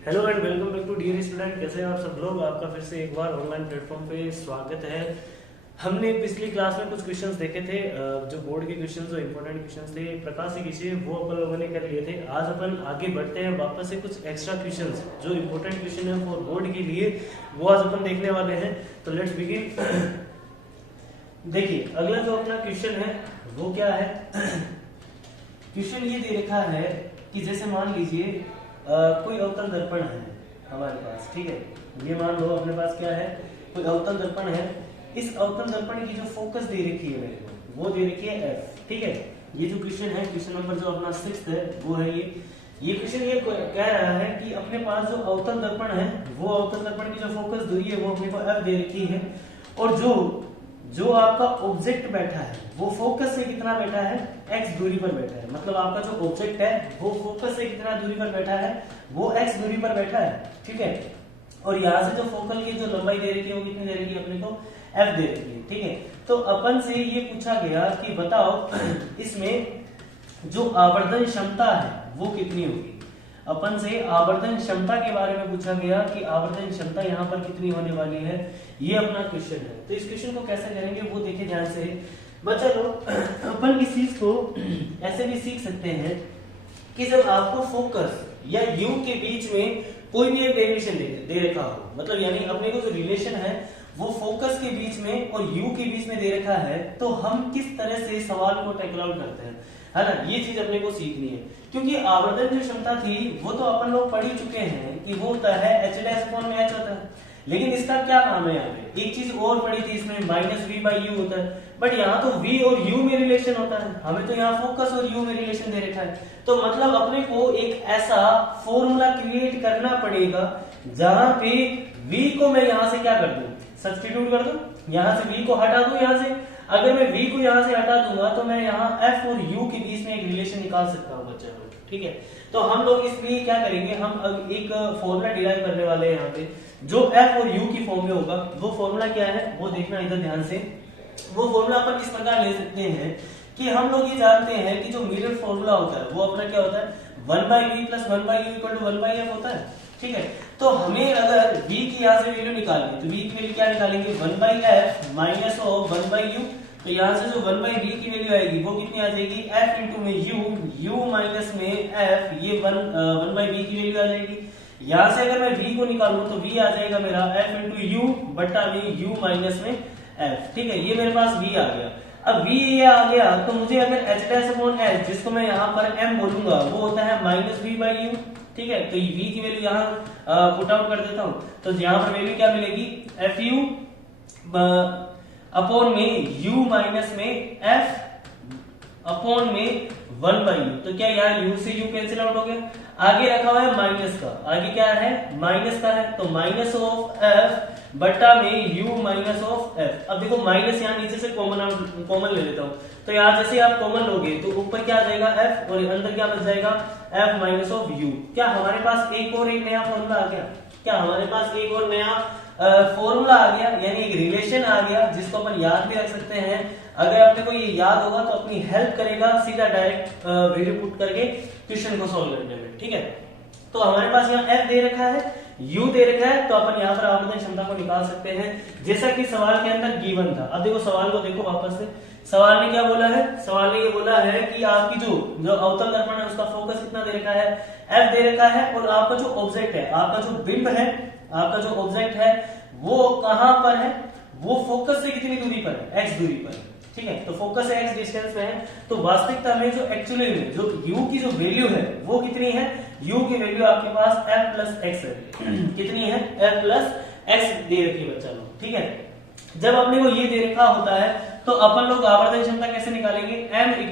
Hello and welcome back to dear student. कैसे हैं आप सब लोग। आपका फिर से एक बार ऑनलाइन प्लेटफॉर्म पे स्वागत है। हमने पिछली क्लास में कुछ क्वेश्चंस देखे थे, जो बोर्ड के क्वेश्चंस, जो इंपॉर्टेंट क्वेश्चंस थे प्रकाशिक विषय, वो अपन लोगों ने कर लिए थे। आज अपन आगे बढ़ते हैं वापस से कुछ एक्स्ट्रा क्वेश्चंस जो इंपॉर्टेंट क्वेश्चन है फॉर बोर्ड के लिए, वो आज अपन देखने वाले हैं। तो लेट्स बिगिन। देखिए अगला जो अपना क्वेश्चन है वो क्या है। क्वेश्चन ये दे रखा है कि जैसे मान लीजिए कोई अवतल दर्पण है हमारे पास, ठीक है। ये मान लो अपने पास क्या है, कोई अवतल दर्पण है। इस अवतल दर्पण की जो फोकस दे रखी है मेरे को, वो दे रखी है एफ, ठीक है। ये जो क्वेश्चन है, क्वेश्चन नंबर जो अपना 6 है वो है ये क्वेश्चन ये कह रहा है कि अपने पास जो अवतल दर्पण है, वो अवतल दर्पण की जो फोकस दूरी है वो अपने को एफ दे रखी है, और जो आपका ऑब्जेक्ट बैठा है वो फोकस से कितना बैठा है, x दूरी पर बैठा है। मतलब आपका जो ऑब्जेक्ट है वो फोकस से कितना दूरी पर बैठा है, वो x दूरी पर बैठा है, ठीक है। और यहाँ से जो फोकल की जो लंबाई दे रखी है वो कितनी दे रखी है अपने को, f दे रखी है, ठीक है। तो अपन से ये पूछा गया कि बताओ इसमें जो आवर्धन क्षमता है वो कितनी होगी। अपन से आवर्धन क्षमता के बारे में पूछा गया कि आवर्धन क्षमता यहाँ पर कितनी होने वाली है, ये अपना क्वेश्चन है। तो इस क्वेश्चन को कैसे करेंगे वो देखिए ध्यान से बच्चा लोग। अपन इस चीज को ऐसे भी सीख सकते हैं कि जब आपको फोकस या यू के बीच में कोई भी एक रिलेशन दे रखा हो, मतलब यानी अपने को जो रिलेशन है वो फोकस के बीच में और यू के बीच में दे रखा है, तो हम किस तरह से सवाल को टैकल आउट करते हैं, है ना। ये चीज अपने को सीखनी है, क्योंकि आवर्धन जो क्षमता थी वो तो अपन लोग पढ़ ही चुके हैं कि वो होता है h' होता है। लेकिन इसका क्या काम है, यहाँ पे एक चीज और पढ़ी थी इसमें, -v/u होता है। बट यहाँ तो v और u में रिलेशन होता है, हमें तो यहाँ फोकस और u में रिलेशन दे रखा है। तो मतलब अपने को एक ऐसा फॉर्मूला क्रिएट करना पड़ेगा जहां पे v को मैं यहाँ से क्या कर दूं, सब्स्टिट्यूट कर दूं, यहाँ से v को हटा दूं। यहाँ से अगर मैं v को यहाँ से हटा दूंगा तो मैं यहाँ f और u के बीच में एक रिलेशन निकाल सकता हूँ बच्चा लोग, ठीक है। तो हम लोग इसलिए क्या करेंगे, हम अब एक फॉर्मूला डिराइव करने वाले हैं यहाँ पे, जो f और u की फॉर्म में होगा। वो फॉर्मूला क्या है वो देखना इधर ध्यान से। वो फॉर्मूला अपन इस प्रकार ले सकते हैं कि हम लोग ये जानते हैं कि जो मिरर फॉर्मूला होता है वो अपना क्या होता है, 1/v + 1/u = 1/f होता है, ठीक है। तो हमें अगर v की यहाँ से वैल्यू निकालनी है तो v की वैल्यू क्या निकालेंगे, 1/f माइनस 1/u। तो यहाँ से जो 1/v की वैल्यू आएगी वो कितनी आ जाएगी, f इंटू में u माइनस में f, ये 1/v की वैल्यू आ जाएगी। यहाँ से अगर मैं v को निकालूं तो v आ जाएगा मेरा f इंटू यू बट्टा में u माइनस में f, ठीक है। ये मेरे पास v आ गया। अब v ये आ गया तो मुझे अगर h' जिसको मैं यहाँ पर m बोलूंगा वो होता है -v/u, ठीक है। तो v की वैल्यू यहाँ पुट आउट कर देता हूँ। तो यहाँ पर वैल्यू क्या मिलेगी, fu अपॉन में u माइनस में f अपॉन में 1/u। तो क्या यार u से u कैंसिल आउट हो गया। आगे रखा हुआ है माइनस का, आगे क्या है माइनस का है, तो माइनस ऑफ f बट्टा में u माइनस ऑफ f। अब देखो माइनस यहाँ नीचे से कॉमन ले लेता हूँ। तो यहाँ जैसे आप कॉमन लोगे तो ऊपर क्या आ जाएगा f, और अंदर क्या बच जाएगा f माइनस ऑफ u। क्या हमारे पास एक नया फॉर्मूला आ गया, क्या हमारे पास एक और नया फॉर्मूला आ गया, यानी एक रिलेशन आ गया जिसको अपन याद भी रख सकते हैं। अगर अपने को ये याद होगा तो अपनी हेल्प करेगा सीधा डायरेक्ट वैल्यू पुट करके क्वेश्चन को सॉल्व करने में, ठीक है। तो हमारे पास यहाँ f दे रखा है, u दे रखा है, तो अपन यहाँ पर आवर्धन क्षमता को निकाल सकते हैं जैसा कि सवाल के अंदर गिवन था। अब देखो सवाल को देखो वापस से, सवाल ने क्या बोला है, सवाल ने ये बोला है कि आपकी जो अवतल दर्पण है उसका फोकस कितना दे रखा है, f दे रखा है, और आपका जो ऑब्जेक्ट है, आपका जो बिंब है, आपका जो ऑब्जेक्ट है वो कहां पर है, वो फोकस से कितनी दूरी पर है, x दूरी पर, ठीक है। तो फोकस से x डिस्टेंस में है, तो वास्तविकता में जो एक्चुअली में जो u की जो वैल्यू है वो कितनी है, u की वैल्यू आपके पास f + x है। कितनी है, f + x दे रखी है बच्चा लोग, ठीक है। जब अपने को ये दे रखा होता है तो अपन लोग आवर्धन क्षमता कैसे निकालेंगे, m =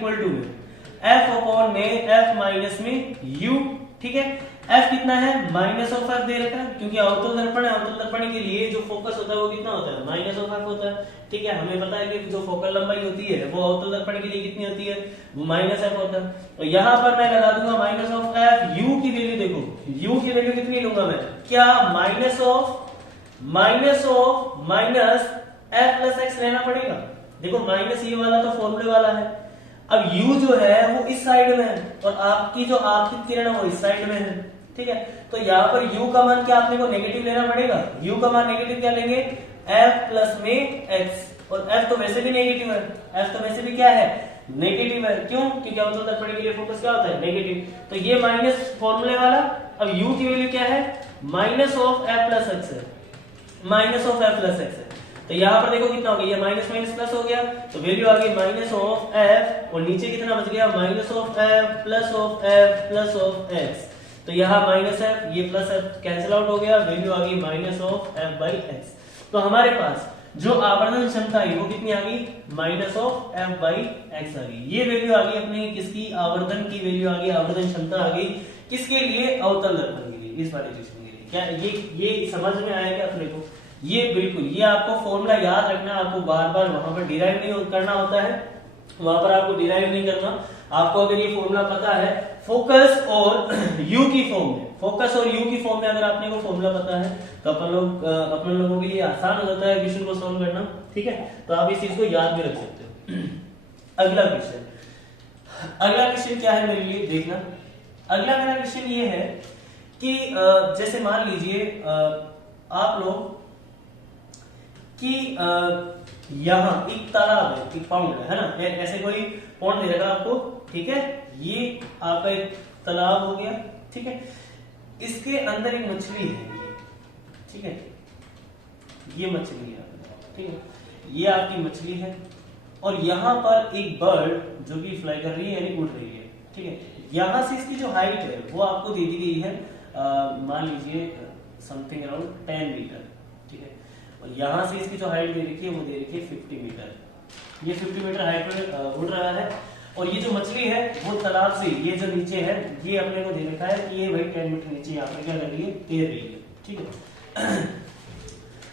f अपॉन में f माइनस में u, ठीक है। f कितना है, माइनस ऑफ f दे रखा है, क्योंकि अवतल दर्पण है, अवतल दर्पण के लिए जो फोकस होता है वो कितना होता है, माइनस ऑफ f होता है, ठीक है। हमें पता है कि जो फोकल लंबाई होती है वो अवतल दर्पण के लिए कितनी होती है, वो -f होता है। तो यहाँ पर मैं लगा दूंगा माइनस ऑफ f, u की वैल्यू देखो, u की वैल्यू कितनी लूंगा मैं, क्या minus of minus f + x लेना पड़ेगा। देखो माइनस ये वाला तो फॉर्मूले वाला है, अब u जो है वो इस साइड में है और आपकी जो आपकी किरण है वो इस साइड में है, ठीक है। तो यहाँ पर u का मान क्या अपने को नेगेटिव लेना पड़ेगा, u का मान नेगेटिव क्या लेंगे, f प्लस में x, और f तो वैसे भी नेगेटिव है, f तो वैसे भी क्या है, नेगेटिव है। क्यों, क्योंकि अवतल दर्पण के लिए फोकस क्या होता है, नेगेटिव। तो ये माइनस फॉर्मूले वाला, अब u की वैल्यू क्या है, minus of f plus x है, minus of f plus x है। तो यहाँ पर देखो कितना हो गया, ये माइनस माइनस प्लस हो गया, तो वैल्यू आ गई माइनस ऑफ f, और नीचे कितना बच गया, minus of f plus of x। तो यहाँ माइनस f, ये प्लस f कैंसिल आउट हो गया, वैल्यू आ गई minus of f by x। तो हमारे पास जो आवर्धन क्षमता आई वो कितनी आ गई, minus of f by x आ गई। ये वैल्यू आ गई अपनी किसकी, आवर्धन की वैल्यू आ गई, आवर्धन क्षमता आ गई किसके लिए, अवतल दर्पण के लिए, इस वाले क्वेश्चन के लिए। क्या ये समझ में आया क्या अपने को, ये बिल्कुल, ये आपको फॉर्मूला याद रखना, आपको बार बार वहां पर डिराइव नहीं करना होता है, वहां पर आपको डिराइव नहीं करना। आपको अगर ये फॉर्मूला पता है फोकस और u की फॉर्म में, फोकस और u की फॉर्म में अगर आपने को फॉर्मूला पता है तो अपन लोगों के लिए आसान हो जाता है क्वेश्चन को सॉल्व करना, ठीक है। तो आप इस चीज को याद भी रख सकते हो। अगला क्वेश्चन क्या है मेरे लिए, देखना। अगला मेरा क्वेश्चन ये है कि जैसे मान लीजिए आप लोग कि यहाँ एक तालाब है, एक पाउंड है ना, ऐसे कोई पॉइंट दे रखा आपको, ठीक है। ये आपका एक तालाब हो गया, ठीक है। इसके अंदर एक मछली है, ठीक है, ये मछली है, ठीक है, ये आपकी मछली है, और यहाँ पर एक बर्ड जो कि फ्लाई कर रही है यानी उड़ रही है, ठीक है। यहाँ से इसकी जो हाइट है वो आपको दे दी गई है, मान लीजिए समथिंग अराउंड 10 मीटर, ठीक है। और यहाँ से इसकी जो हाइट दे रखी है वो दे रखी है 50 मीटर। ये 50 मीटर हाइट में उड़ रहा है, और ये जो मछली है वो तालाब से ये जो नीचे है ये अपने को दे रखा है कि ये भाई 10 मीटर नीचे यहाँ पर क्या कर रही है, तैर रही है, ठीक है।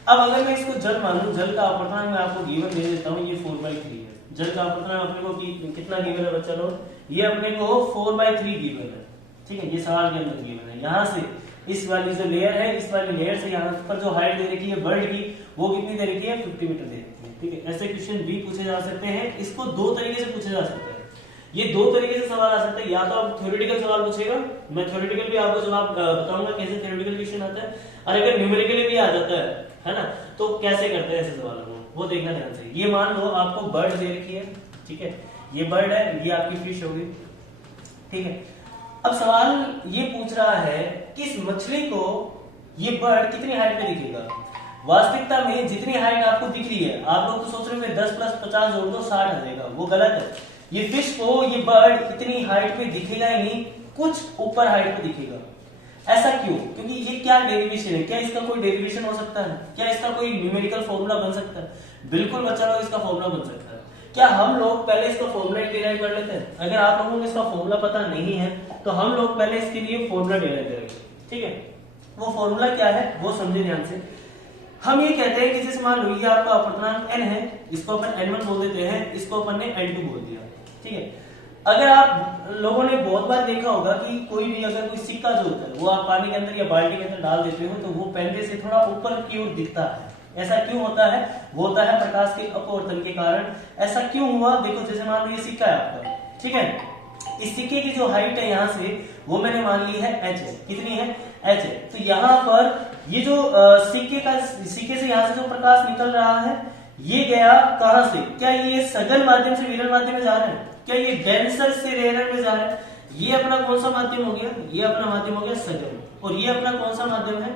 अब अगर मैं इसको जल मानूं, जल का अपवर्तनांक मैं आपको गिवन दे देता हूँ, ये 4/3 है। जल का अपवर्तनांक अपने को कितना गिवन है बच्चा लोग, ये अपने को 4/3 गिवन है, ठीक है। ये सवाल के अंदर गिवन है। यहाँ से इस वाली जो लेयर है, इस वाली लेयर से यहाँ पर जो हाइट दे रखी है बर्ड की, वो कितनी दे रखी है, 50 मीटर दे रखी है, ठीक है। ऐसे क्वेश्चन भी पूछे जा सकते हैं, इसको दो तरीके से पूछा जा सकता है। ये दो तरीके से सवाल आ सकता है, या तो आप थ्योरेटिकल सवाल पूछेगा, मैं थ्योरेटिकल भी आपको जवाब बताऊंगा कैसे थ्योरेटिकल क्वेश्चन आता है, और अगर न्यूमेरिकली भी आ जाता है ना, तो कैसे करते हैं ऐसे सवालों को, वो देखना ध्यान से। ये मान लो आपको बर्ड दे रखी है, ठीक है, ये बर्ड है, ये आपकी फिश होगी, ठीक है। अब सवाल ये पूछ रहा है कि इस मछली को ये बर्ड कितनी हाइट पे दिखेगा। वास्तविकता में जितनी हाइट आपको दिख रही है, आप लोग तो सोच रहे हो 10 + 50 जोड़ दो 60 आ जाएगा, वो गलत है। ये फिश को ये बर्ड इतनी हाइट पे दिखेगा ही नहीं, कुछ ऊपर हाइट पे दिखेगा। ऐसा क्यों, क्योंकि ये क्या डेरिवेशन है, क्या इसका कोई डेरिवेशन हो सकता है, क्या इसका कोई न्यूमेरिकल फॉर्मूला बन सकता है, बिल्कुल बच्चा लोग इसका फॉर्मूला बन सकता है। क्या हम लोग पहले इसका फॉर्मूला डिराइव कर लेते हैं, अगर आप लोगों को इसका फॉर्मूला पता नहीं है तो हम लोग पहले इसके लिए फॉर्मूला डिराइव करेंगे, ठीक है। वो फॉर्मूला क्या है वो समझे ध्यान से। हम ये कहते हैं कि जैसे मान लो ये आपका अपवर्तनांक n है, इसको अपन n1 बोल देते हैं, इसको अपन ने n2 बोल दिया, ठीक है। अगर आप लोगों ने बहुत बार देखा होगा कि कोई भी अगर कोई सिक्का जो होता है वो आप पानी के अंदर या बाल्टी के अंदर डाल देते हो तो वो पहले से थोड़ा ऊपर की ओर दिखता है। ऐसा क्यों होता है, वो होता है प्रकाश के अपवर्तन के कारण। ऐसा क्यों हुआ, देखो जैसे मान लो ये सिक्का है आपका, ठीक है, इस सिक्के की जो हाइट है यहाँ से वो मैंने मान ली है h है, कितनी है, h है। तो यहाँ पर ये जो सिक्के से यहाँ से जो प्रकाश निकल रहा है ये गया कहां से, क्या ये सघन माध्यम से विरल माध्यम में जा रहा है, क्या ये डेंसर से रेयर में जा रहा है। ये अपना कौन सा माध्यम हो गया, ये अपना माध्यम हो गया सघन, और ये अपना कौन सा माध्यम है,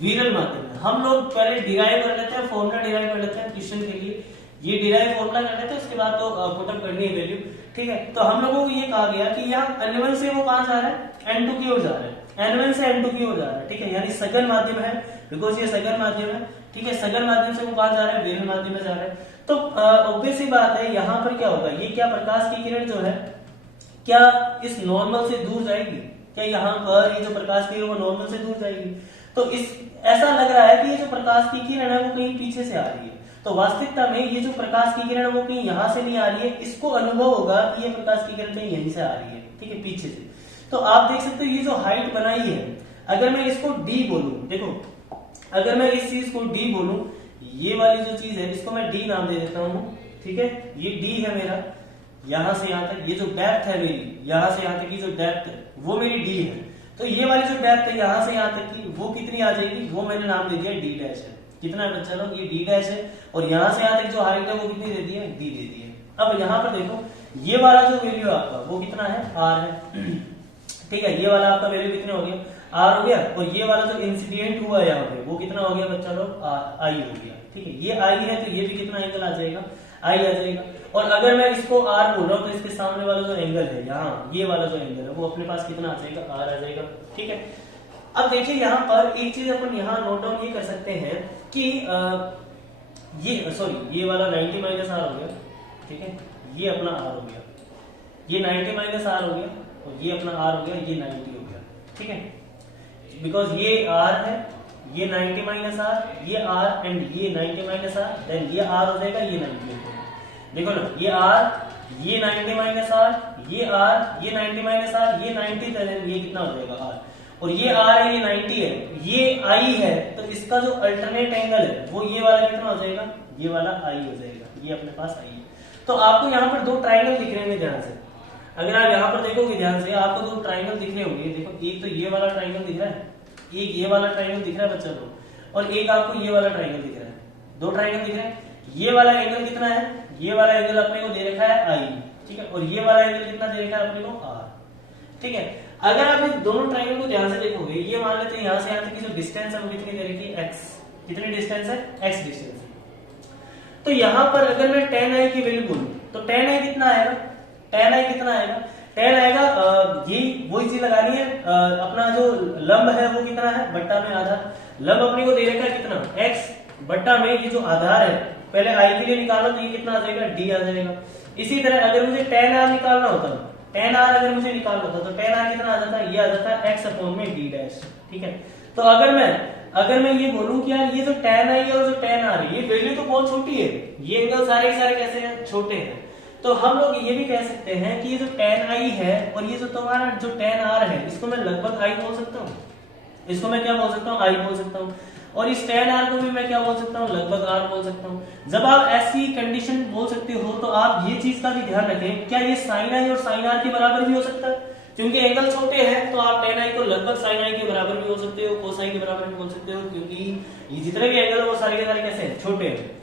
विरल माध्यम है। हम लोग पहले डिराइव कर लेते हैं, फॉर्मूला डिराइव कर लेते हैं क्वेश्चन के लिए, ये डिराइव फॉर्मूला कर लेते हैं, उसके बाद तो पुटअप करनी है वैल्यू, ठीक है। तो हम लोगों को ये कहा गया कि यहाँ n1 से वो कहां जा रहा है, n2 की ओर जा रहा है, n1 से n2 की ओर जा रहा है, ठीक है, यानी सघन माध्यम है, बिकॉज ये सघन माध्यम है, ठीक है। सघन माध्यम से वो कहां जा रहा है, विरल माध्यम में जा रहा है। तो ऑब्वियस सी बात है यहाँ पर क्या होगा, ये क्या प्रकाश की किरण जो है क्या इस नॉर्मल से दूर जाएगी, क्या यहाँ पर ये जो प्रकाश की किरण वो नॉर्मल से दूर जाएगी। तो इस ऐसा लग रहा है कि ये जो प्रकाश की किरण है वो कहीं पीछे से आ रही है, तो वास्तविकता में ये जो प्रकाश की किरण है वो कहीं यहाँ से नहीं आ रही है, इसको अनुभव होगा कि ये प्रकाश की किरण कहीं यहीं से आ रही है, ठीक है, पीछे से। तो आप देख सकते हो ये जो हाइट बनाई है, अगर मैं इसको d बोलूं, देखो अगर मैं इस चीज को d बोलूं, ये वाली जो चीज है इसको मैं d नाम दे देता हूं, ठीक है, ये d है मेरा, यहां से यहां तक ये जो डेप्थ है मेरी, यहां से यहां तक की जो डेप्थ है वो मेरी d है। तो ये वाली जो डेप्थ है यहाँ से यहाँ तक की वो कितनी आ जाएगी, वो मैंने नाम दे दिया डी डैश है। कितना है बच्चा लोग, ये डी डैश है, और यहाँ से यहाँ तक जो हाइट है वो कितनी दे दी है, डी दे दी है। अब यहाँ पर देखो ये वाला जो वैल्यू आपका वो कितना है, आर है, ठीक है। ये वाला आपका वैल्यू कितना हो गया, आर हो गया, और ये वाला जो इंसिडेंट हुआ यहाँ पे वो कितना हो गया बच्चा लोग, आई हो गया, ठीक है। ये आई है तो ये भी कितना एंगल आ जाएगा, आई आ जाएगा। और अगर मैं इसको आर बोल रहा हूँ तो इसके सामने वाला जो एंगल है यहाँ, ये वाला जो एंगल है वो अपने पास कितना आ जाएगा, आर आ जाएगा, ठीक है। अब देखिए यहाँ पर एक चीज अपन यहाँ नोट डाउन ये कर सकते हैं कि ये वाला 90 माइनस आर हो गया, ठीक है, ये अपना आर हो गया, ये 90 माइनस आर हो गया, और ये अपना आर हो गया, ये 90 हो गया, ठीक है। बिकॉज ये आर है, ये 90 माइनस आर, ये आर एंड ये 90 माइनस आर, देन ये आर हो जाएगा, ये 90 हो जाएगा। देखो ना, ये आर, ये 90 माइनस आर, ये आर, ये 90 माइनस आर, ये 90, देन ये कितना हो जाएगा आर, और ये आर है, ये 90 है, ये आई है, तो इसका जो अल्टरनेट एंगल है वो ये वाला कितना हो जाएगा, ये वाला आई हो जाएगा, ये अपने पास आई है। तो आपको यहाँ पर दो ट्राइंगल दिख रहे हैं ध्यान से, अगर आप यहाँ पर देखोगे ध्यान से आपको दो ट्राइंगल दिख रहे होंगे। देखो एक तो ये वाला ट्राइंगल दिख रहा है, एक ये वाला ट्राइंगल दिख रहा है बच्चा को, और एक आपको ये वाला ट्राइंगल दिख रहा है, दो ट्राइंगल दिख रहे हैं। ये वाला एंगल कितना है, ये वाला एंगल अपने को दे रखा है आई, ठीक है, और ये वाला एंगल कितना दे रखा है अपने को आर, ठीक है। अगर आप इस दोनों ट्राइंगल को ध्यान से देखोगे, ये मान लेते हैं यहाँ से यहाँ तक की जो डिस्टेंस है वो कितनी दे रखी है, एक्स, कितनी डिस्टेंस है, एक्स डिस्टेंस है। तो यहाँ पर अगर मैं tan i की वैल्यू बोलूं तो tan i कितना आएगा, tan i कितना आएगा, tan आएगा ये वही चीज लगानी है, अपना जो लंब है वो कितना है, बट्टा में आधार, लंब अपने को दे रखा है कितना, x, बट्टा में ये जो आधार है, पहले i के लिए निकालो तो ये कितना आ जाएगा, d आ जाएगा। इसी तरह अगर मुझे tan r निकालना होता है, tan r अगर मुझे निकालना होता तो tan r कितना आ जाता है, ये आ जाता है x अपॉन में d डैश, ठीक है। तो अगर मैं ये बोलूं कि यार ये जो tan i और जो tan r है ये वैल्यू तो बहुत छोटी है, ये एंगल सारे के सारे कैसे हैं, छोटे हैं, तो हम लोग ये भी कह सकते हैं कि ये जो tan i है और ये जो तुम्हारा जो tan r है इसको मैं लगभग i बोल सकता हूँ, इसको मैं क्या बोल सकता हूँ, i बोल सकता हूँ, और इस tan r को भी मैं क्या बोल सकता हूँ, लगभग r बोल सकता हूँ। जब आप ऐसी कंडीशन बोल सकते हो तो आप ये चीज का भी ध्यान रखें, क्या ये sin i और sin r के बराबर भी हो सकता है, क्योंकि एंगल छोटे हैं तो आप tan i को लगभग sin i के बराबर भी हो सकते हो, cos i के बराबर भी बोल सकते हो, क्योंकि ये जितने भी एंगल है वो सारे के सारे कैसे हैं, छोटे हैं।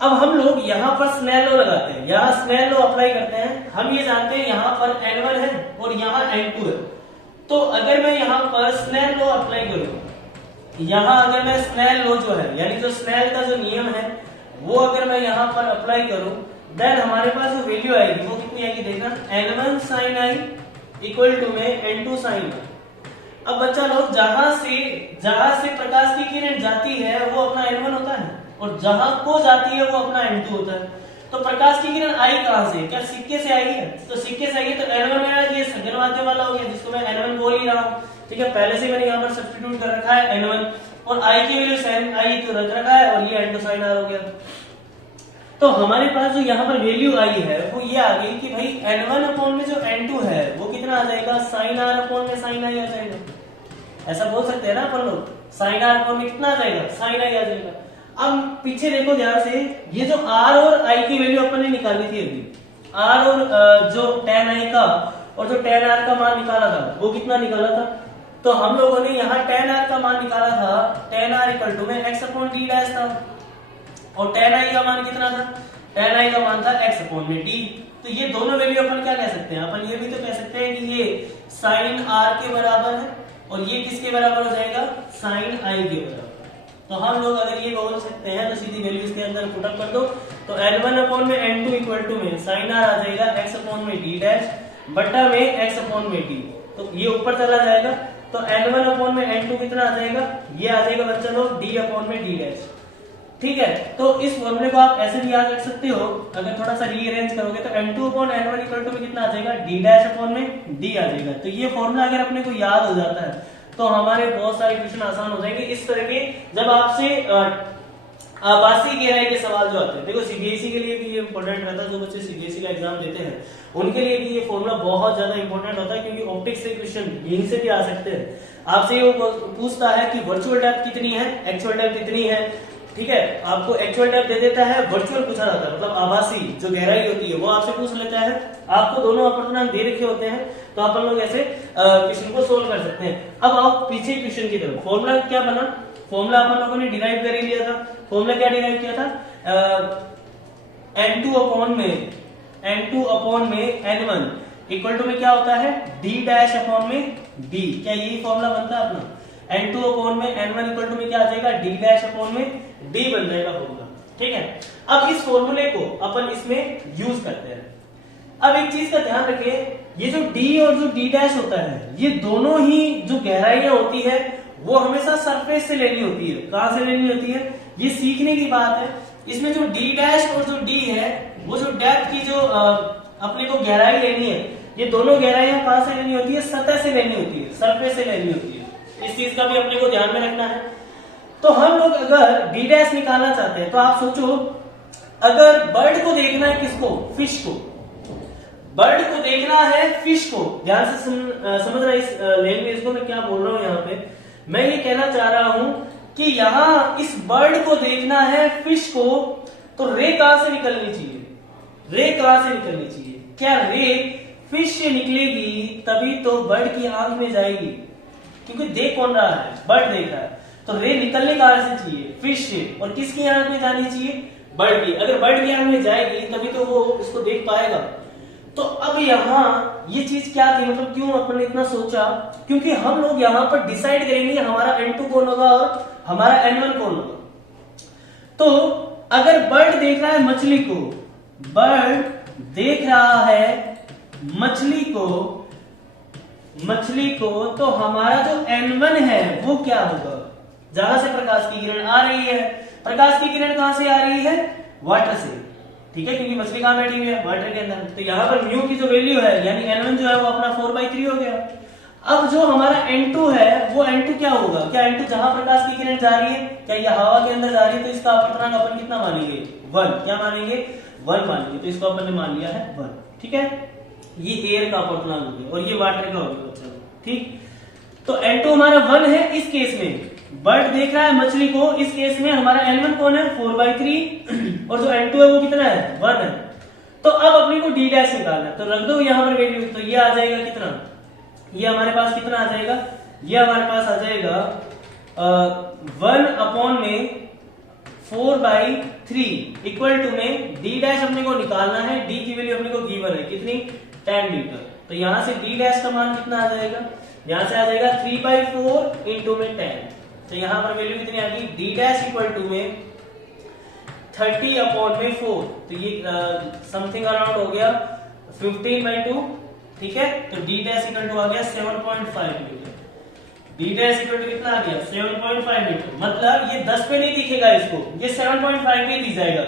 अब हम लोग यहाँ पर स्नेल लॉ लगाते हैं, यहाँ स्नेल लॉ अप्लाई करते हैं। हम ये जानते हैं यहाँ पर n1 है और यहाँ n2 है, तो अगर मैं यहाँ पर स्नेल लॉ अप्लाई करूँ, यहाँ अगर मैं स्नेल लॉ जो है यानी जो स्नेल का जो नियम है वो अगर मैं यहाँ पर अप्लाई करूँ, देन हमारे पास जो वैल्यू आएगी वो कितनी आएगी, देखना n1 sin i equal to में n2 sin i। अब बच्चा लोग जहां से प्रकाश की किरण जाती है वो अपना n1 होता है, और जहां को जाती है वो अपना n2 होता है। तो प्रकाश की किरण आई कहां से, क्या सिक्के से आई है, तो सिक्के से आई है, तो n1 मेरा ये सघन माध्य वाला हो गया जिसको मैं n1 बोल ही रहा हूँ, ठीक है। पहले से मैंने यहाँ पर सब्स्टिट्यूट कर रखा है n1, और i की वैल्यू sin i तो रख रखा है, और ये n2 sin r हो गया। तो हमारे पास जो यहाँ पर वैल्यू आई है वो ये आ गई कि भाई n1 अपॉन में जो n2 है वो कितना आ जाएगा, sin r अपॉन में sin i आ जाएगा। ऐसा बोल सकते हैं ना अपन लोग, sin r अपॉन में कितना आ जाएगा, sin i आ जाएगा। अब पीछे देखो ध्यान से, ये जो r और i की वैल्यू अपन ने निकाली थी अभी, r और जो tan i का और जो tan r का मान निकाला था वो कितना निकाला था, तो हम लोगों ने यहाँ tan r का मान निकाला था, tan r इक्वल टू में x अपॉन d डैश था, और tan i का मान कितना था, tan i का मान था x अपॉन में d। तो ये दोनों वैल्यू अपन क्या कह सकते हैं, अपन ये भी तो कह सकते हैं कि ये sin r के बराबर है और ये किसके बराबर हो जाएगा, sin i के बराबर। तो हम लोग अगर ये बोल सकते हैं तो सीधी वैल्यू इसके अंदर पुट अप कर दो, तो n1 अपॉन में n2 इक्वल टू में sin r आ जाएगा x अपॉन में d डैश बटा में x अपॉन में d, तो ये ऊपर चला जाएगा, तो n1 अपॉन में n2 कितना आ जाएगा, ये आ जाएगा बच्चा लोग d अपॉन में d डैश, ठीक है। तो इस फॉर्मूले को आप ऐसे भी याद रख सकते हो, अगर थोड़ा सा रीअरेंज करोगे तो n2 upon n1 equal to में कितना आ जाएगा, d डैश अपॉन में d आ जाएगा। तो ये फॉर्मूला अगर अपने को याद हो जाता है तो हमारे बहुत सारे क्वेश्चन आसान हो जाएंगे। इस तरह के जब आपसे आभासी गहराई के सवाल जो आते हैं, देखो सीबीएसई के लिए भी ये इंपॉर्टेंट रहता है, जो बच्चे सीबीएसई का एग्जाम देते हैं उनके लिए भी ये फॉर्मूला बहुत ज्यादा इंपॉर्टेंट होता है, क्योंकि ऑप्टिक्स से क्वेश्चन यहीं से भी आ सकते हैं। आपसे ये पूछता है कि वर्चुअल डेप्थ कितनी है, एक्चुअल डेप्थ कितनी है, ठीक है, आपको एक्चुअल डेप्थ दे देता है, वर्चुअल पूछा जाता है, मतलब आभासी जो गहराई होती है वो आपसे पूछ लेता है। आपको दोनों अपर्तनांक दे रखे होते हैं, तो अपन लोग ऐसे क्वेश्चन को सोल्व कर सकते हैं। अब आओ पीछे क्वेश्चन की तरफ। फॉर्मूला क्या बना, फॉर्मूला अपन लोगों ने डिराइव कर ही लिया था। फॉर्मूला क्या डिराइव किया था, n2 अपॉन में n1 इक्वल टू में क्या होता है d डैश अपॉन में d। क्या यही फॉर्मूला बनता है अपना, n2 अपॉन में n1 इक्वल टू में क्या आ जाएगा d डैश अपॉन में d बन जाएगा फॉर्मूला। ठीक है, अब इस फॉर्मूले को अपन इसमें यूज करते हैं। अब एक चीज का ध्यान रखें, ये जो d और जो d डैश होता है, ये दोनों ही जो गहराइयां होती है वो हमेशा सरफेस से लेनी होती है। कहां से लेनी होती है, ये सीखने की बात है। इसमें जो d डैश और जो d है, वो जो डेप्थ की जो अपने को गहराई लेनी है, ये दोनों गहराइयां कहां से लेनी होती है, सतह से लेनी होती है, सरफेस से लेनी होती है। इस चीज का भी अपने को ध्यान में रखना है। तो हम लोग अगर d डैश निकालना चाहते हैं, तो आप सोचो, अगर बर्ड को देखना है, किसको, फिश को, बर्ड को देखना है फिश को। ध्यान से समझना इस लैंग्वेज को, मैं क्या बोल रहा हूं यहाँ पे। मैं ये कहना चाह रहा हूं कि यहाँ इस बर्ड को देखना है फिश को, तो रे कहां से निकलनी चाहिए, रे कहां से निकलनी चाहिए, क्या रे फिश से निकलेगी तभी तो बर्ड की आंख में जाएगी, क्योंकि देख कौन रहा है, बर्ड देख रहा है। तो रे निकलने कहां से चाहिए, फिश से, और किसकी आंख में जानी चाहिए, बर्ड की। अगर बर्ड की आंख में जाएगी तभी तो वो इसको देख पाएगा। तो अब यहाँ ये चीज क्या थी, मतलब क्यों अपन ने इतना सोचा, क्योंकि हम लोग यहाँ पर डिसाइड करेंगे हमारा n2 कौन होगा और हमारा n1 कौन होगा। तो अगर बर्ड देख रहा है मछली को, बर्ड देख रहा है मछली को, तो हमारा जो n1 है वो क्या होगा, जहां से प्रकाश की किरण आ रही है। प्रकाश की किरण कहां से आ रही है, वाटर से, ठीक है, क्योंकि मछली कहां बैठी हुई है, वाटर के अंदर। तो यहाँ पर म्यू की जो वैल्यू है, यानी n1 जो है वो अपना 4/3 हो गया। अब जो हमारा n2 है, वो n2 क्या होगा, क्या n2 जहां प्रकाश की किरण जा रही है, क्या ये हवा के अंदर जा रही है, तो इसका अपर्तनांक अपन कितना मानेंगे, 1। क्या मानेंगे, 1 मानेंगे। तो इसको अपन ने मान लिया है 1। ठीक है, ये एयर का अपर्तनांक हो गया और ये वाटर का हो गया बच्चा। ठीक, तो n2 हमारा 1 है इस केस में। बर्ड देख रहा है मछली को, इस केस में हमारा n1 कौन है, 4/3, और जो n2 है वो कितना है, 1 है। तो अब अपने को d डैश निकालना है, तो रख दो यहाँ पर वैल्यू। तो ये आ जाएगा कितना, ये हमारे पास कितना आ जाएगा, ये हमारे पास आ जाएगा 1 अपॉन में 4/3 इक्वल टू में d डैश अपने को निकालना है। d की वैल्यू अपने को गिवन है कितनी, 10 मीटर। तो यहां से d डैश का मान कितना आ जाएगा, यहां से आ जाएगा 3/4 इंटू में 10। तो यहां पर वैल्यू कितनी आ गई, d डैश इक्वल टू में 30 अपॉन में 4। तो ये समथिंग अराउंड हो गया 15/2। ठीक है, तो d डैश इक्वल टू आ गया 7.5 metre. d dash equal to कितना आ गया, 7.5 मीटर। मतलब ये 10 पे नहीं दिखेगा इसको, ये 7.5 पे दिख जाएगा।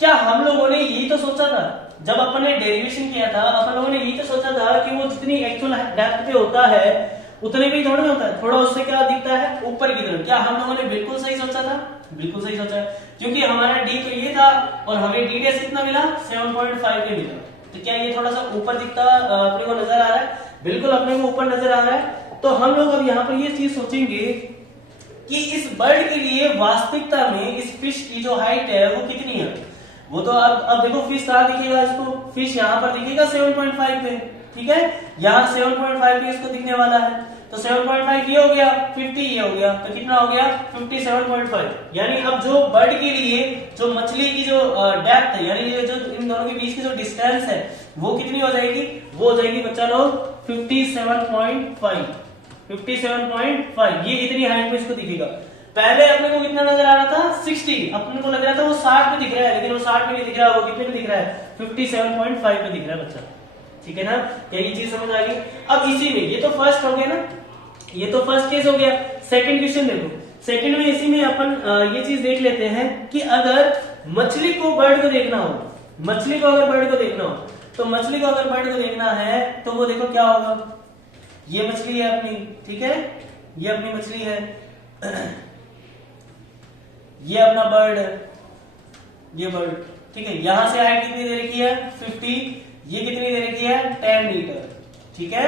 क्या हम लोगों ने यही तो सोचा था जब अपन ने डेरिवेशन किया था, अपन लोगों ने यही तो सोचा था कि वो जितनी एक्चुअल डेप्थ पे होता है उतने पे ही थोड़ा होता है, थोड़ा उससे क्या दिखता है, ऊपर की तरफ। क्या हम लोगों ने बिल्कुल सही सोचा था, बिल्कुल सही सोचा है, क्योंकि हमारा d तो ये था और हमें d डैश कितना मिला, 7.5 पे मिला। तो क्या ये थोड़ा सा ऊपर दिखता अपने को नजर आ रहा है, बिल्कुल अपने को ऊपर नजर आ रहा है। तो हम लोग अब यहाँ पर ये चीज सोचेंगे कि इस बर्ड के लिए वास्तविकता में इस फिश की जो हाइट है वो कितनी है। वो तो अब देखो फिश कहाँ दिखेगा, इसको फिश यहाँ पर दिखेगा 7.5 पे। ठीक है, यहाँ 7.5 पे इसको दिखने वाला है। तो 7.5 ये हो गया, 50 ये हो गया, तो कितना हो गया 57.5। यानी अब जो बर्ड के लिए जो मछली की जो डेप्थ है, यानी जो इन दोनों के बीच की जो डिस्टेंस है वो कितनी हो जाएगी, वो हो जाएगी बच्चा लोग 57.5। 57.5 ये इतनी हाइट में इसको दिखेगा। पहले अपने को कितना नजर आ रहा था, 60। अपने को लग रहा था वो 60 पे दिख रहा है, लेकिन वो 60 पे नहीं दिख रहा, वो कितने पे दिख रहा है, 57.5 पे दिख रहा है बच्चा। ठीक है ना, क्या ये चीज समझ आ गई। अब इसी में ये तो फर्स्ट हो गया ना, ये तो फर्स्ट केस हो गया। सेकंड क्वेश्चन देखो, सेकंड में इसी में अपन ये चीज देख लेते हैं कि अगर मछली को बर्ड को देखना हो, मछली को अगर बर्ड को देखना हो, तो मछली को अगर बर्ड को देखना है तो वो देखो क्या होगा, ये मछली है अपनी, ठीक है, ये अपनी मछली है, ये अपना बर्ड है, ये बर्ड। ठीक है, यहां से हाइट कितनी दे रखी है, 50, ये कितनी दे रखी है, 10 मीटर। ठीक है,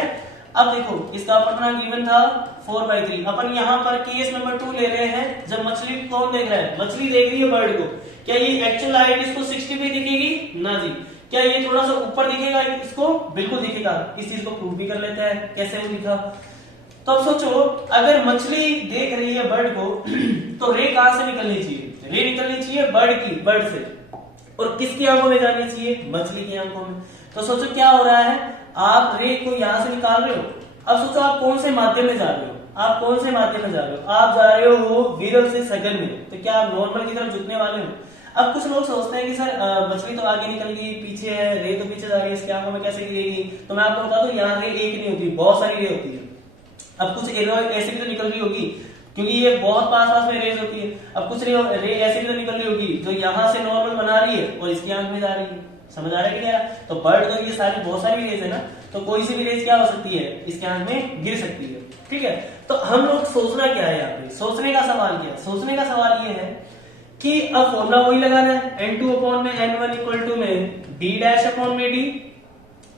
अब देखो इसका अपवर्तनांक गिवन था 4/3। अपन यहाँ पर केस नंबर 2 ले रहे हैं, जब मछली कौन देख रहा है, मछली देख रही है बर्ड को। क्या ये एक्चुअल हाइट इसको 60 पे दिखेगी? ना जी। क्या ये थोड़ा सा ऊपर दिखेगा इसको? बिल्कुल दिखेगा। इस चीज को प्रूव भी कर लेते हैं कैसे वो दिखा। तो अब सोचो, अगर मछली देख रही है बर्ड को तो रे कहां से निकलनी चाहिए? रे निकलनी चाहिए बर्ड से, और किसकी आंखों में जानी चाहिए? मछली की आंखों में। तो सोचो क्या हो रहा है, आप रे को यहां से निकाल रहे हो। अब सोचो आप कौन से माध्यम में जा रहे हो, आप कौन से माध्यम में जा रहे हो? आप जा रहे हो विरल से सघन में, तो क्या आप नॉर्मल की तरफ झुकने वाले हो? अब कुछ लोग सोचते हैं कि सर मछली तो आगे निकल गई, पीछे है, रे तो पीछे जा रही है, इसकी आंखों में कैसे गिरेगी? तो मैं आपको बता दूं, यहाँ रे एक नहीं होती, बहुत सारी रे होती है। अब कुछ रे ऐसे भी तो निकल रही होगी, क्योंकि ये बहुत पास में रेज होती है। अब कुछ रे ऐसे भी तो निकल रही होगी जो यहाँ से नॉर्मल बना रही है और इसकी आंख में जा रही है। समझ आ रहा है क्या? तो बर्ड तो ये सारी बहुत सारी रेज है ना, तो कोई सी भी रेज क्या हो सकती है, इसके आंख में गिर सकती है। ठीक है, तो हम लोग सोचना क्या है यहाँ पे, सोचने का सवाल क्या है? सोचने का सवाल ये है कि अब फॉर्मूला वही लगाना है, n2/n1 = में d'/d।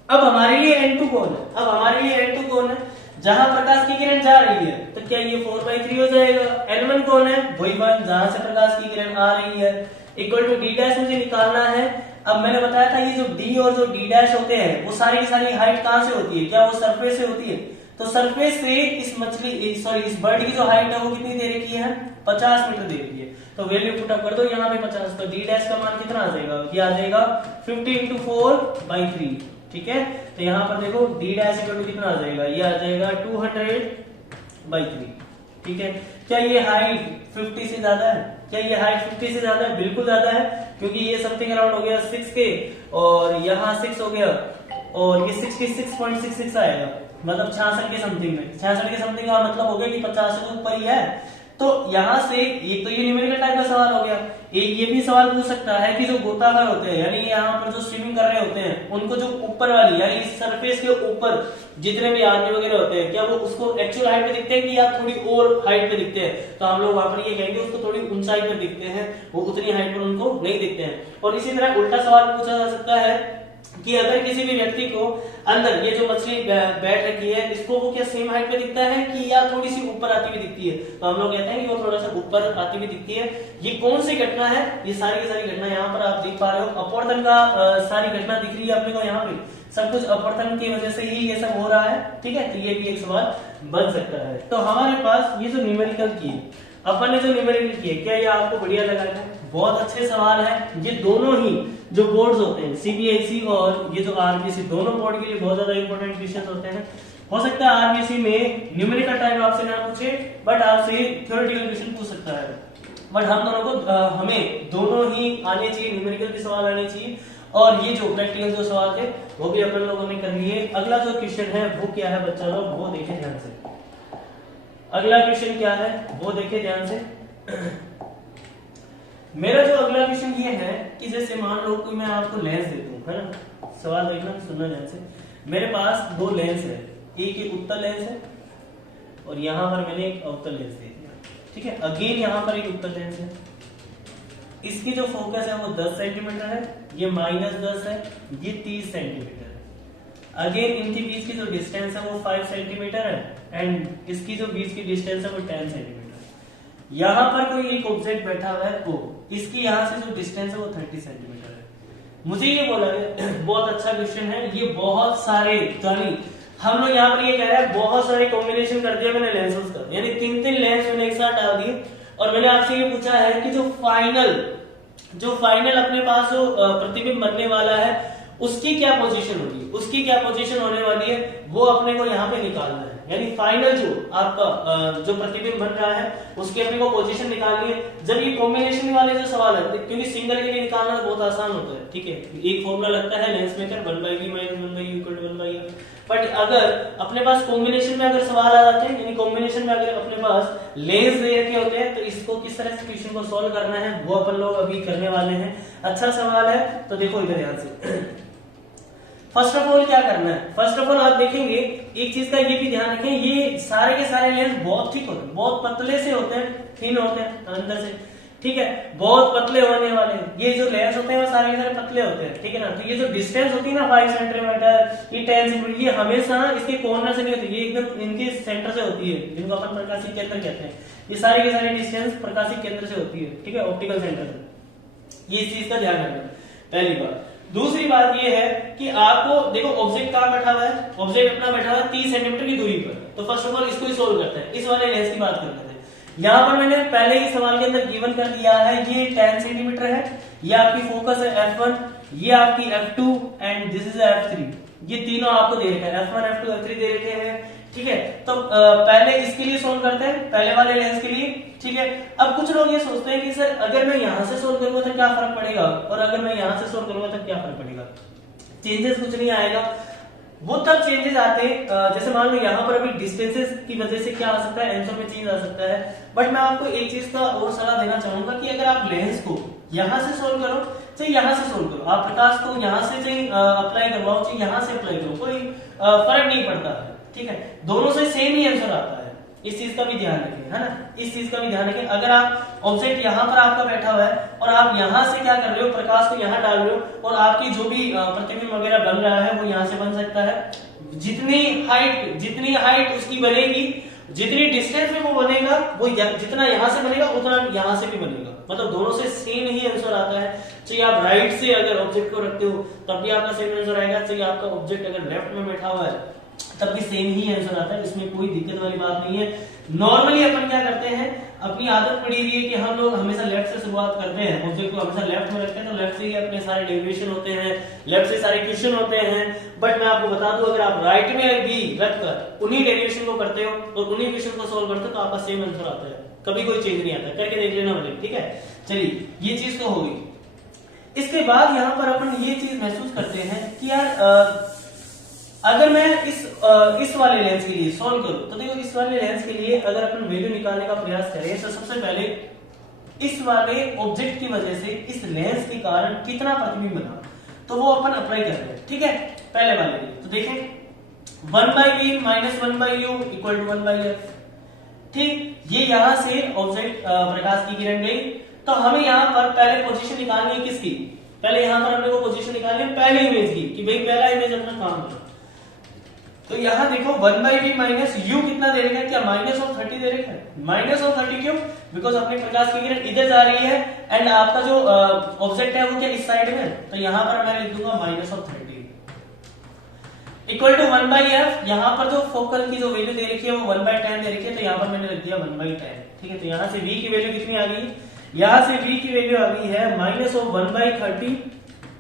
अब हमारे लिए n2 कौन है? अब हमारे लिए n2 कौन है? जहां प्रकाश की किरण जा रही है, तो क्या ये 4/3 हो जाएगा। n1 कौन है? वही 1 जहां से प्रकाश की किरण आ रही है, = d' मुझे निकालना है। अब मैंने बताया था ये जो d और जो d' होते हैं वो सारी की सारी हाइट कहां से होती है? क्या वो सरफेस से होती है? तो सरफेस से इस इस बर्ड की जो हाइट है वो कितनी दे रखी है? 50 मीटर दे रखी है। तो वैल्यू पुट अप कर दो यहाँ पे 50, तो d' का मान कितना आ जाएगा? ये आ जाएगा 50 × 4/3। ठीक है, तो यहाँ पर देखो d' कितना आ जाएगा? ये आ जाएगा 200/3। ठीक है, क्या ये हाइट 50 से ज्यादा है? क्या ये हाइट 50 से ज्यादा है? बिल्कुल ज्यादा है, क्योंकि ये समथिंग अराउंड हो गया 6 के, और यहाँ 6 हो गया, और ये 66.66 आएगा, मतलब 66 के समथिंग में। 66 के समथिंग का मतलब हो गया कि 50 से तो ऊपर ही है। तो यहां से एक तो ये न्यूमेरिकल टाइप का सवाल हो गया। एक ये भी सवाल पूछ सकता है कि जो गोताखोर होते हैं, यानी यहाँ पर जो स्विमिंग कर रहे होते हैं, उनको जो ऊपर वाली यानी सरफेस के ऊपर जितने भी आदमी वगैरह होते हैं, क्या वो उसको एक्चुअल हाइट पे दिखते हैं कि या थोड़ी और हाइट पे दिखते हैं? तो हम लोग वहां पर ये कहेंगे उसको थोड़ी ऊंचाई पर दिखते हैं, वो उतनी हाइट पर उनको नहीं दिखते हैं। और इसी तरह उल्टा सवाल पूछा जा सकता है कि अगर किसी भी व्यक्ति को अंदर ये जो मछली बैठ रखी है, इसको वो क्या सेम हाइट पे दिखता है कि या थोड़ी सी ऊपर आती हुई दिखती है? तो हम लोग कहते हैं कि वो थोड़ा सा ऊपर आती हुई दिखती है। ये कौन सी घटना है? ये सारी की सारी घटना यहाँ पर आप देख पा रहे हो, अपवर्तन का सारी घटना दिख रही है अपने को यहाँ पे। सब कुछ अपवर्तन की वजह से ही ये सब हो रहा है। ठीक है, तो ये भी एक सवाल बन सकता है। तो हमारे पास ये जो न्यूमेरिकल की अपन ने जो न्यूमेरिकल किए, क्या ये आपको बढ़िया लगा है? बहुत अच्छे सवाल है। ये दोनों ही जो बोर्ड्स होते हैं, सीबीएसई और ये जो आरबीएसई, दोनों बोर्ड के लिए बहुत ज्यादा इंपॉर्टेंट क्वेश्चन होते हैं। हो सकता है आरबीएसई में न्यूमेरिकल टाइप आपसे ना पूछे, बट आपसे थ्योरेटिकल क्वेश्चन पूछ सकता है। बट हम दोनों को हमें दोनों ही आने चाहिए, न्यूमेरिकल के सवाल आने चाहिए, और ये जो प्रैक्टिकल जो सवाल थे वो भी अपन लोगों ने कर लिए। अगला जो क्वेश्चन है वो क्या है बच्चा लोग, वो देखे ध्यान से। अगला क्वेश्चन क्या है वो देखे ध्यान से। मेरा जो अगला क्वेश्चन ये है कि जैसे मान लो कोई मैं आपको लेंस दे दूं, है ना, सवाल देखना सुनना ध्यान से। मेरे पास दो लेंस है, एक उत्तल लेंस है और यहाँ पर मैंने एक अवतल लेंस दे दिया। ठीक है, अगेन यहाँ पर एक उत्तल लेंस है, इसकी जो फोकस है वो 10 सेंटीमीटर है, ये -10 है, ये 30 सेंटीमीटर है। अगेन इनके बीच की जो डिस्टेंस है वो 5 सेंटीमीटर है, एंड इसकी जो बीच की डिस्टेंस है वो 10 सेंटीमीटर। यहाँ पर कोई एक ऑब्जेक्ट बैठा हुआ है, वो इसकी यहाँ से जो डिस्टेंस है वो 30 सेंटीमीटर है। मुझे ये बोला गया, बहुत अच्छा क्वेश्चन है ये, बहुत सारे यानी हम लोग यहाँ पर ये कह रहे हैं बहुत सारे कॉम्बिनेशन कर दिया मैंने लेंसेज का, यानी 3 लेंस मैंने एक साथ डाल दिए, और मैंने आपसे ये पूछा है कि जो फाइनल अपने पास जो प्रतिबिंब बनने वाला है उसकी क्या पोजीशन होगी, उसकी क्या पोजीशन होने वाली है, वो अपने को यहाँ पे निकालना है। यानी फाइनल जो आपका जो प्रतिबिंब बन रहा है उसकी अपने को पोजीशन निकालनी है। जब ये कॉम्बिनेशन वाले जो सवाल है, क्योंकि सिंगल के लिए निकालना बहुत आसान होता है, ठीक है, एक फॉर्मूला लगता है lens maker 1/v - 1/u = 1/r। But अगर अपने पास कॉम्बिनेशन में अगर सवाल आ जाते हैं, यानी कॉम्बिनेशन में अगर अपने पास लेंस दे रखे होते हैं, तो इसको किस तरह से क्वेश्चन को सॉल्व करना है वो अपन लोग अभी करने वाले हैं। अच्छा सवाल है, तो देखो इधर ध्यान से। फर्स्ट ऑफ ऑल क्या करना है, फर्स्ट ऑफ ऑल आप देखेंगे एक चीज का ये भी ध्यान रखें, ये सारे के सारे लेंस बहुत थिक होते हैं, बहुत पतले से होते हैं, थिन होते हैं अंदर से। ठीक है, बहुत पतले होने वाले, ये जो लेयर्स होते हैं वो सारे के सारे पतले होते हैं, ठीक है ना। तो ये जो डिस्टेंस होती है ना 5 सेंटीमीटर, ये 10 सेंटीमीटर, ये हमेशा इसके कॉर्नर से नहीं होती, ये एकदम इनके सेंटर से होती है, जिनको अपन प्रकाशिक केंद्र कहते हैं। ये सारे के सारे डिस्टेंस प्रकाशिक केंद्र से होती है, ठीक है, ऑप्टिकल सेंटर से। ये इस चीज का ध्यान रखना, पहली बात। दूसरी बात ये है कि आपको देखो ऑब्जेक्ट कहां बैठा हुआ है, ऑब्जेक्ट अपना बैठा हुआ है 30 सेंटीमीटर की दूरी पर। तो फर्स्ट ऑफ ऑल इसको ही सोल्व करते हैं, इस वाले लेंस की बात कर लेते हैं। यहाँ पर मैंने पहले ही सवाल के अंदर गिवन कर दिया है, ये 10 सेंटीमीटर है, ये आपकी फोकस है f1, ये आपकी f2 and this is f3। ये तीनों आपको दे रखे हैं, f1 f2 f3 दे रखे हैं, ठीक है। तो पहले इसके लिए सोल्व करते हैं, पहले वाले लेंस के लिए, ठीक है। अब कुछ लोग ये सोचते हैं कि सर अगर मैं यहां से सोल्व करूंगा तो क्या फर्क पड़ेगा, और अगर मैं यहां से सोल्व करूंगा तो क्या फर्क पड़ेगा। चेंजेस कुछ नहीं आएगा, वो तब चेंजेस आते हैं जैसे मान लो यहाँ पर अभी डिस्टेंसेस की वजह से क्या आ सकता है, आंसर में चेंज आ सकता है। बट मैं आपको एक चीज का और सलाह देना चाहूंगा कि अगर आप लेंस को यहाँ से सोल्व करो चाहे यहाँ से सोल्व करो, आप प्रकाश को यहाँ से चाहे अप्लाई करवाओ चाहे यहाँ से अप्लाई करो, कोई फर्क नहीं पड़ता है, ठीक है। दोनों से सेम ही आंसर आता है, इस चीज का भी ध्यान रखें, है ना, इस चीज का भी ध्यान रखें। अगर आप ऑब्जेक्ट यहाँ पर आपका बैठा हुआ है और आप यहाँ से क्या कर रहे हो, प्रकाश को यहाँ डाल रहे हो, और आपकी जो भी प्रतिबिंब वगैरह बन रहा है वो यहाँ से बन सकता है। जितनी हाइट उसकी बनेगी, जितनी डिस्टेंस में वो बनेगा, वो जितना यहाँ से बनेगा उतना यहाँ से भी बनेगा, मतलब दोनों से सेम ही आंसर आता है। चाहे आप राइट से अगर ऑब्जेक्ट को रखते हो तब भी आपका सेम आंसर आएगा, चाहे आपका ऑब्जेक्ट अगर लेफ्ट में बैठा हुआ है तब भी सेम ही आंसर आता है, इसमें कोई दिक्कत वाली बात नहीं है। नॉर्मली अपन क्या करते हैं, अपनी आदत पड़ी हुई है कि हम लोग हमेशा लेफ्ट से शुरुआत करते हैं, ऑब्जेक्ट को हमेशा लेफ्ट में रखते हैं, तो लेफ्ट से ही अपने सारे डेरिवेशन होते हैं, लेफ्ट से सारे क्वेश्चन होते हैं। बट मैं आपको बता दूं, अगर आप राइट में भी रखकर उन्हीं डेरिवेशन को करते हो और उन्हीं क्वेश्चन को सोल्व करते हो तो आपका सेम आंसर आता है, कभी कोई चेंज नहीं आता, करके देख लेना मुझे, ठीक है। चलिए ये चीज तो होगी। इसके बाद यहाँ पर अपन ये चीज महसूस करते हैं कि यार अगर मैं इस वाले लेंस के लिए सॉल्व करूं तो देखो, इस वाले लेंस के लिए अगर अपन वैल्यू निकालने का प्रयास करें तो सबसे पहले इस वाले ऑब्जेक्ट की वजह से इस लेंस के कारण कितना प्रतिबिंब बना, तो वो अपन अप्लाई करते हैं, ठीक है। पहले वाले तो देखें 1/v minus 1/u equal to 1/f, ठीक। ये यहां से ऑब्जेक्ट प्रकाश की किरण गई, तो हमें यहां पर पहले पोजीशन निकालनी है किसकी, पहले यहां पर अपने को पोजीशन निकालनी है पहले इमेज की, कि भाई पहला इमेज अपना काम करो। तो यहां देखो 1/v माइनस u कितना दे रखा है, क्या -30 दे रखा है। -30 क्यों, बिकॉज अपनी प्रकाश की किरण इधर जा रही है एंड आपका जो ऑब्जेक्ट है वो क्या इस साइड में, तो यहां पर मैं लिख दूंगा -30 इक्वल टू 1/f। यहां पर जो फोकल की जो वैल्यू दे रखी है वो 1/10 दे रखी है, तो यहां पर मैंने लिख दिया 1/10, ठीक है। तो यहां से v की वैल्यू कितनी आ गई, यहां से v की वैल्यू आ गई है -1/30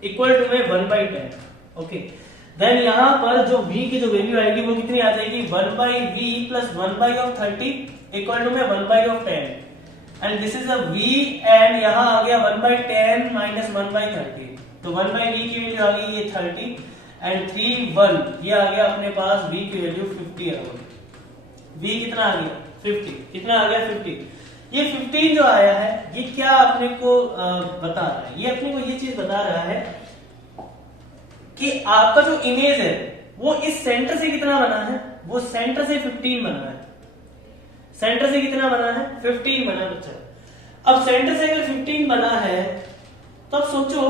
इक्वल टू में 1/10, ओके। देन यहां पर जो v की जो वैल्यू आएगी वो कितनी आ जाएगी, 1/v प्लस 1/30 इक्वल टू में 1/10, and this is a v, and यहां आ गया 1/10 माइनस 1/30, तो 1/v की वैल्यू आ गई ये 30 एंड 3 ये आ गया अपने पास v की वैल्यू 50 अराउंड। v कितना आ गया 50, कितना आ गया 50। ये 15 जो आया है ये क्या अपने को बता रहा है, ये अपने को ये चीज बता रहा है कि आपका जो इमेज है वो इस सेंटर से कितना बना है, वो सेंटर से 15 बना है, सेंटर से कितना बना है 15 बना है बच्चा। अब सेंटर से अगर 15 बना है तो अब सोचो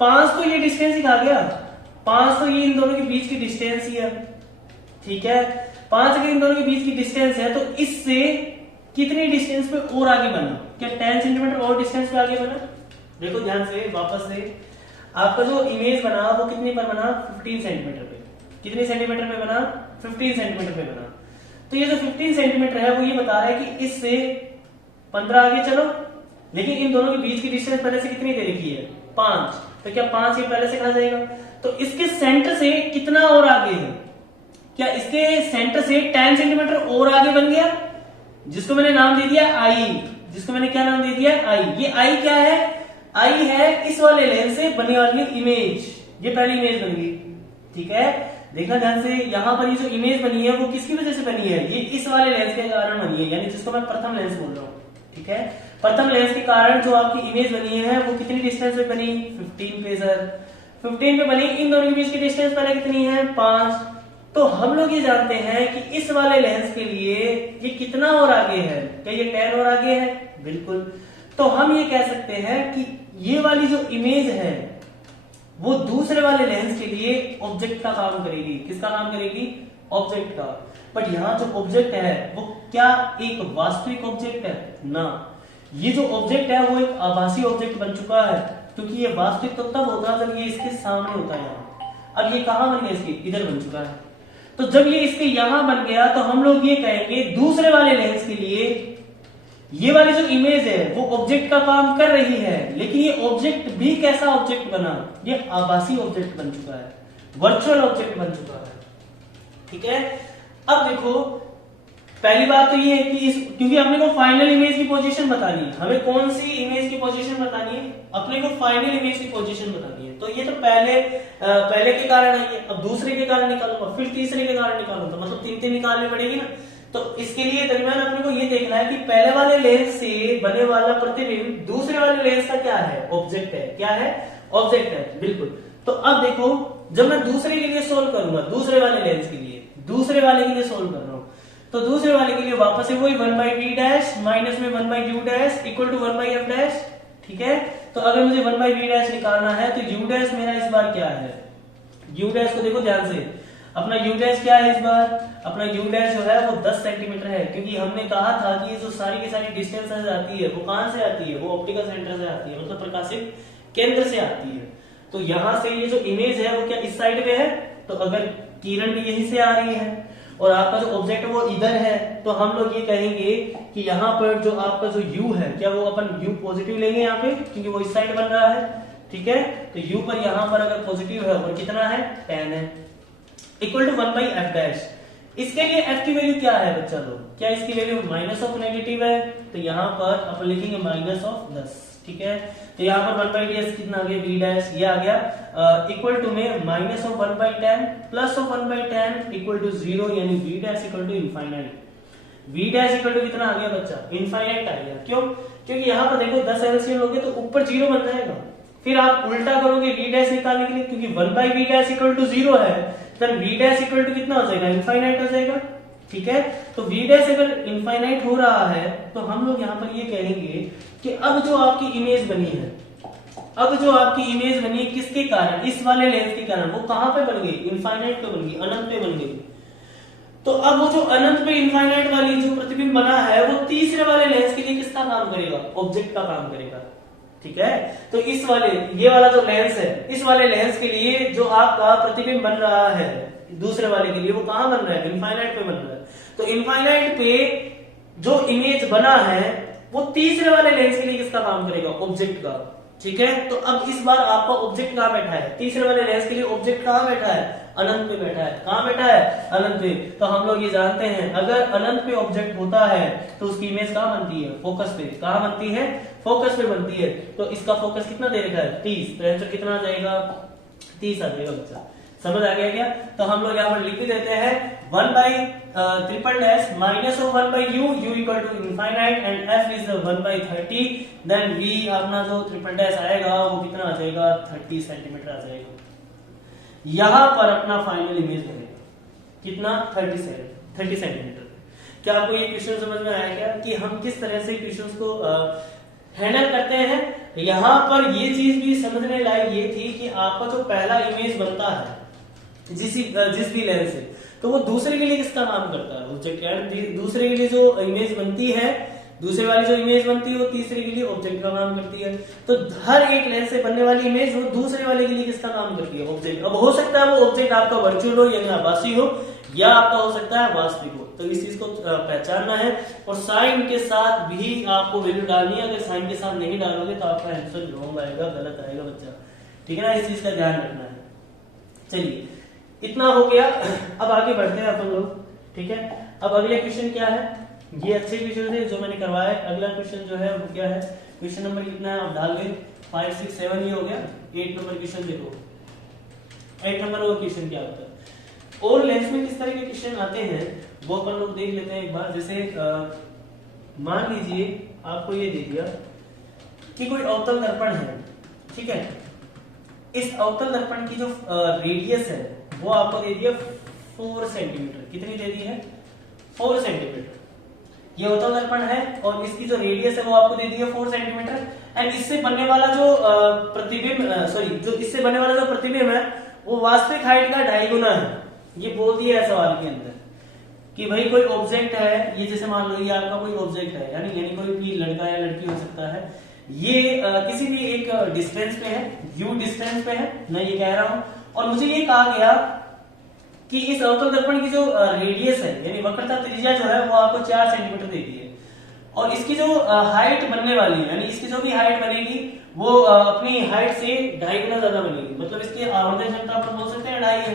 5 तो ये डिस्टेंस ही आ गया, 5 तो ये इन दोनों के बीच की डिस्टेंस ही है, ठीक है। 5 अगर इन दोनों के बीच की डिस्टेंस है तो इससे कितनी डिस्टेंस पे और आगे बना, क्या 10 सेंटीमीटर और डिस्टेंस पे आगे बना। देखो ध्यान से वापस से, आपका जो इमेज बना वो कितने पर बना 15 सेंटीमीटर पे, कितने सेंटीमीटर पे बना 15 सेंटीमीटर पे बना। तो ये जो 15 सेंटीमीटर है वो ये बता रहा है कि इससे 15 आगे चलो, लेकिन इन दोनों के बीच की डिस्टेंस पहले से कितनी दे रखी है 5, तो क्या 5 ये पहले से कहा जाएगा, तो इसके सेंटर से कितना और आगे है, क्या इसके सेंटर से 10 सेंटीमीटर और आगे बन गया, जिसको मैंने नाम दे दिया आई, जिसको मैंने क्या नाम दे दिया आई। ये आई क्या है, आई है इस वाले लेंस से बनने वाली इमेज, ये पहली इमेज बन गई, ठीक है। देखना ध्यान से, यहाँ पर ये जो इमेज बनी है वो किसकी वजह से बनी है, ये इस वाले लेंस के कारण बनी है, यानी जिसको मैं प्रथम लेंस बोल रहा हूँ, ठीक है। प्रथम लेंस के कारण जो आपकी इमेज बनी है वो कितनी डिस्टेंस पे बनी 15 पे, सर 15 पे बनी। इन दोनों के बीच की डिस्टेंस पहले कितनी है 5, तो हम लोग ये जानते हैं कि इस वाले लेंस के लिए ये कितना और आगे है, क्या ये 10 और आगे है? बिल्कुल। तो हम ये कह सकते हैं कि ये वाली जो इमेज है वो दूसरे वाले लेंस के लिए ऑब्जेक्ट का काम करेगी। किसका काम करेगी? ऑब्जेक्ट का। बट यहाँ जो ऑब्जेक्ट है वो क्या एक वास्तविक ऑब्जेक्ट है? ना, ये जो ऑब्जेक्ट है वो एक आभासी ऑब्जेक्ट बन चुका है, क्योंकि ये वास्तविक तो तब होता जब ये इसके सामने होता है। यहाँ अब ये कहां बन गया? इसके इधर बन चुका है। तो जब ये इसके यहां बन गया तो हम लोग ये कहेंगे दूसरे वाले लेंस के लिए ये वाली जो इमेज है वो ऑब्जेक्ट का काम कर रही है, लेकिन ये ऑब्जेक्ट भी कैसा ऑब्जेक्ट बना? ये आभासी ऑब्जेक्ट बन चुका है, वर्चुअल ऑब्जेक्ट बन चुका है। ठीक है। अब देखो, पहली बात तो ये है कि क्योंकि अपने को फाइनल इमेज की पोजीशन बतानी है, हमें कौन सी इमेज की पोजीशन बतानी है? अपने को फाइनल इमेज की पोजीशन बतानी है। तो ये तो पहले के कारण है, अब दूसरे के कारण निकालूंगा, फिर तीसरे के कारण निकालूंगा, मतलब 3 निकालनी पड़ेगी ना। तो इसके लिए दरमियान अपने को ये देखना है कि पहले वाले लेंस से बने वाला प्रतिबिंब दूसरे वाले लेंस का क्या है? ऑब्जेक्ट है। क्या है? ऑब्जेक्ट है, बिल्कुल। तो अब देखो, जब मैं दूसरे के लिए सोल्व करूंगा, दूसरे वाले लेंस के लिए, दूसरे वाले के लिए सोल्व कर रहा हूं, तो दूसरे वाले के लिए वापस से वही 1/v डैश माइनस में 1/u dash equal to 1/f dash. ठीक है। तो अगर मुझे 1/v डैश निकालना है तो u डैश मेरा इस बार क्या है? u डैश को देखो ध्यान से, अपना u डैश क्या है इस बार? अपना u डैश जो है वो 10 सेंटीमीटर है, क्योंकि हमने कहा था कि ये जो सारी की सारी डिस्टेंस आती है वो कहां से आती है? वो ऑप्टिकल सेंटर से आती है, मतलब प्रकाशित केंद्र से आती है। तो यहां से ये जो इमेज है वो क्या इस साइड पे है? तो अगर किरण भी यहीं से आ रही है और आपका जो ऑब्जेक्ट है वो इधर है, तो हम लोग ये कहेंगे कि यहाँ पर जो आपका जो u है, क्या वो अपन u पॉजिटिव लेंगे यहाँ पे, क्योंकि वो इस साइड बन रहा है। ठीक है। तो u पर यहाँ पर अगर पॉजिटिव है और कितना है? 10 है, इक्वल टू 1/f डैश। इसके लिए f की वैल्यू क्या है बच्चा लोग? क्या इसकी वैल्यू माइनस ऑफ नेगेटिव है? तो यहाँ पर अपन लिखेंगे माइनस ऑफ 10। ठीक है। तो यहाँ पर 1/ds कितना आ गया? v डैश, ये आ गया इक्वल टू में minus of 1/10 plus of 1/10 equal to 0, यानी v dash equal to infinite. v dash equal to कितना आ गया बच्चा? इनफाइनाइट आ गया। क्यों? क्योंकि यहाँ पर देखो 10 एलसीएम लोगे तो ऊपर 0 बन जाएगा, फिर आप उल्टा करोगे v डैश निकालने के लिए, क्योंकि 1/v डैश इक्वल टू 0 है, तो v डैश इक्वल टू कितना हो जाएगा? इनफाइनाइट हो जाएगा। ठीक है। तो v डैश अगर इनफाइनाइट हो रहा है तो हम लोग यहाँ पर ये कहेंगे कि अब जो आपकी इमेज बनी है, अब जो आपकी इमेज बनी है किसके कारण? इस वाले लेंस के कारण। वो कहां पे बन गई? इनफाइनाइट पे बन गई, अनंत पे बन गई। तो अब वो जो अनंत पे इनफाइनाइट वाली जो प्रतिबिंब बना है वो तीसरे वाले लेंस के लिए किसका काम करेगा? ऑब्जेक्ट का काम करेगा। ठीक है। तो इस वाले, ये वाला जो लेंस है, इस वाले लेंस के लिए जो आपका प्रतिबिंब बन रहा है दूसरे वाले के लिए, वो कहां बन रहा है? इनफाइनाइट पे बन रहा है। तो इनफाइनाइट पे जो इमेज बना है वो तीसरे वाले लेंस के लिए किसका काम करेगा? ऑब्जेक्ट का। ठीक है। तो अब इस बार आपका ऑब्जेक्ट कहां बैठा है? तीसरे वाले लेंस के लिए ऑब्जेक्ट कहां बैठा है? अनंत पे बैठा है। कहां बैठा है? अनंत पे। तो हम लोग ये जानते हैं अगर अनंत पे ऑब्जेक्ट होता है तो उसकी इमेज कहां बनती है? फोकस पे। कहां बनती है? फोकस पे बनती है। तो इसका फोकस कितना दे रखा है? 30। तो आंसर कितना आ जाएगा? 30 आ जाएगा बच्चा। समझ आ गया क्या? तो हम लोग यहाँ पर लिख भी देते हैं triple minus of 1/u, u equal to infinite and f is 1/30, then v अपना जो ट्रिपल डैश आएगा वो कितना आ जाएगा? 30 सेंटीमीटर आ जाएगा। यहां पर अपना फाइनल इमेज बनेगा कितना? 30 सेंटीमीटर। क्या आपको ये क्वेश्चन समझ में आया क्या कि हम किस तरह से क्वेश्चंस को हैंडल करते हैं? यहाँ पर ये चीज भी समझने लायक ये थी कि आपका जो पहला इमेज बनता है जिस भी लेंस से, तो वो दूसरे के लिए किसका काम करता है? ऑब्जेक्ट। दूसरे के लिए जो इमेज बनती है, दूसरे वाली जो इमेज बनती है वो तीसरे के लिए ऑब्जेक्ट का काम करती है। तो हर एक लेंस से बनने वाली इमेज वो दूसरे वाले के लिए किसका काम करती है? ऑब्जेक्ट। अब हो सकता है वो ऑब्जेक्ट आपका वर्चुअल हो यानी आभासी हो, या आपका हो सकता है वास्तविक हो। तो इस चीज को पहचानना है और साइन के साथ भी आपको वैल्यू डालनी है। अगर साइन के साथ नहीं डालोगे तो आपका आंसर रॉन्ग आएगा, गलत आएगा बच्चा। ठीक है ना? इस चीज का ध्यान रखना है। चलिए, इतना हो गया। अब आगे बढ़ते हैं अपन लोग। ठीक है। अब अगले क्वेश्चन क्या है? ये अच्छे क्वेश्चन थे जो मैंने करवाया। अगला क्वेश्चन जो है वो क्या है? क्वेश्चन नंबर कितना है? आप डाल गए 5, 6, 7 ये हो गया। 8 नंबर क्वेश्चन देखो। 8 नंबर और क्वेश्चन क्या होता है? और लेंस में किस तरह के क्वेश्चन आते हैं वो अपन लोग देख लेते हैं एक बार। जैसे मान लीजिए आपको ये दे दिया कि कोई अवतल दर्पण है। ठीक है। इस अवतल दर्पण की जो रेडियस है वो आपको दे दिया 4 सेंटीमीटर। कितनी दे दी है? 4 सेंटीमीटर। ये अवतल दर्पण है और इसकी जो रेडियस है वो आपको दे दी है 4 सेंटीमीटर। एंड इससे बनने वाला जो इससे बनने वाला जो प्रतिबिंब है वो वास्तविक हाइट का 2.5 गुना है। ये बोल दिया है सवाल के अंदर कि भाई कोई ऑब्जेक्ट है, ये जैसे मान लो ये आपका कोई ऑब्जेक्ट है, यानी कोई भी लड़का या लड़की हो सकता है, ये किसी भी एक डिस्टेंस पे है, u डिस्टेंस पे है, मैं ये कह रहा हूं, और मुझे ये कहा गया कि इस अवतल दर्पण की जो रेडियस है यानी वक्रता त्रिज्या जो है वो आपको 4 सेंटीमीटर दे दी है, और इसकी जो हाइट बनने वाली है यानी इसकी जो भी हाइट बनेगी वो अपनी हाइट से 2.5 गुना ज्यादा बनेगी। मतलब इसकी आवर्धन क्षमता अपन बोल सकते हैं 2.5 है।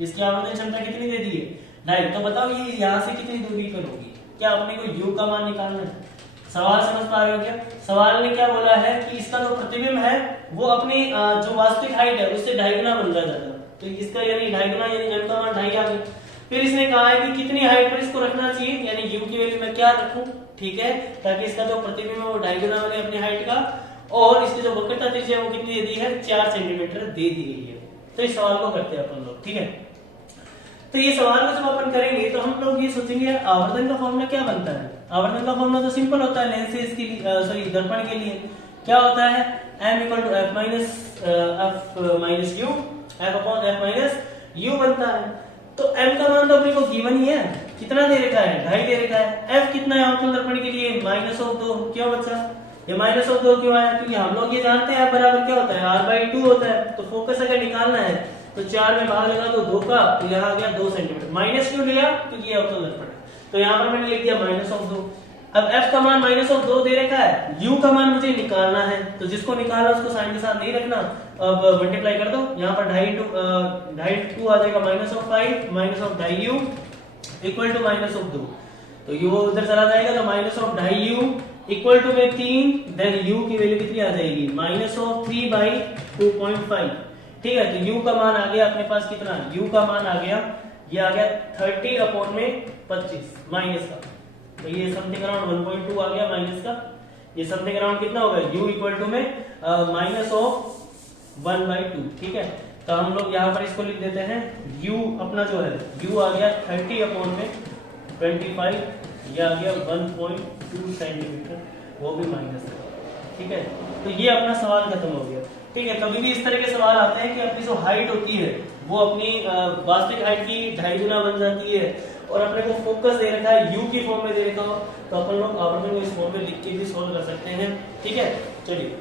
इसकी आवर्धन क्षमता कितनी दे दी है? 2.5। तो बताओ ये यहाँ से कितनी दूरी पर होगी? क्या अपने को u का मान निकालना है? सवाल समझ पा रहे हो क्या? सवाल ने क्या बोला है कि इसका जो प्रतिबिंब है वो अपनी जो वास्तविक हाइट है उससे 2.5 गुना बन जाता है। तो इसका यानी 2.5 गुना यानी m का मान 2.5 आ गया। फिर इसने कहा है कि कितनी हाइट पर इसको रखना चाहिए, यानी u की वैल्यू मैं क्या रखूं, ठीक है, ताकि इसका जो प्रतिबिंब है वो 2.5 गुना बने अपनी हाइट का, और इसकी जो वक्रता त्रिज्या है वो कितनी दे दी है? 4 सेंटीमीटर दे दी गई है। तो इस सवाल को करते हैं अपन लोग, ठीक है। तो ये सवाल को जब अपन करेंगे तो हम लोग ये सोचेंगे आवर्धन का फॉर्मूला क्या बनता है। आवर्धन का फॉर्मूला तो सिंपल होता है, लेंसेज के लिए दर्पण के लिए क्या होता है? m = f - u, f/f - u बनता है। तो m का मान तो अपने को गिवन ही है, कितना दे रखा है? 2.5 दे रखा है। f कितना है अवतल दर्पण के लिए? -2। क्यों बच्चा ये -2 क्यों आया? क्योंकि हम लोग ये जानते हैं f बराबर क्या होता है? r/2 होता है। तो फोकस अगर निकालना है तो 4 में भाग लगा तो 2 का, तो यहाँ आ गया 2 सेंटीमीटर। माइनस क्यों लिया? क्योंकि ये अवतल दर्पण है, तो यहाँ पर मैंने लिख दिया -2। अब f का मान -2 दे रखा है, u का मान मुझे निकालना है, तो जिसको निकालना उसको साइन के साथ नहीं रखना। अब मल्टीप्लाई कर दो, यहाँ पर 2.5 आ जाएगा -5 -2u इक्वल टू -2। तो u उधर चला जाएगा तो -2u इक्वल टू में 3, देन u की वैल्यू कितनी आ जाएगी? -3/2.5। ठीक है, तो u का मान आ गया अपने पास कितना? u का मान आ गया, ये आ गया 30/25 माइनस का, तो ये समथिंग अराउंड 1.2 आ गया माइनस का। ये समथिंग अराउंड कितना होगा? u इक्वल टू में -1/2। ठीक है, तो हम लोग यहाँ पर इसको लिख देते हैं, u अपना जो है u आ गया 30/25, ये आ गया 1.2 सेंटीमीटर, वो भी माइनस है। ठीक है, तो ये अपना सवाल खत्म हो गया। ठीक है, कभी भी इस तरह के सवाल आते हैं कि अपनी जो हाइट होती है वो अपनी वास्तविक हाइट की 2.5 गुना बन जाती है, और अपने को फोकस दे रखा है u की फॉर्म में दे रखा हो, तो अपन लोग आवर्धन को इस फॉर्म में लिख के भी सॉल्व कर सकते हैं। ठीक है, चलिए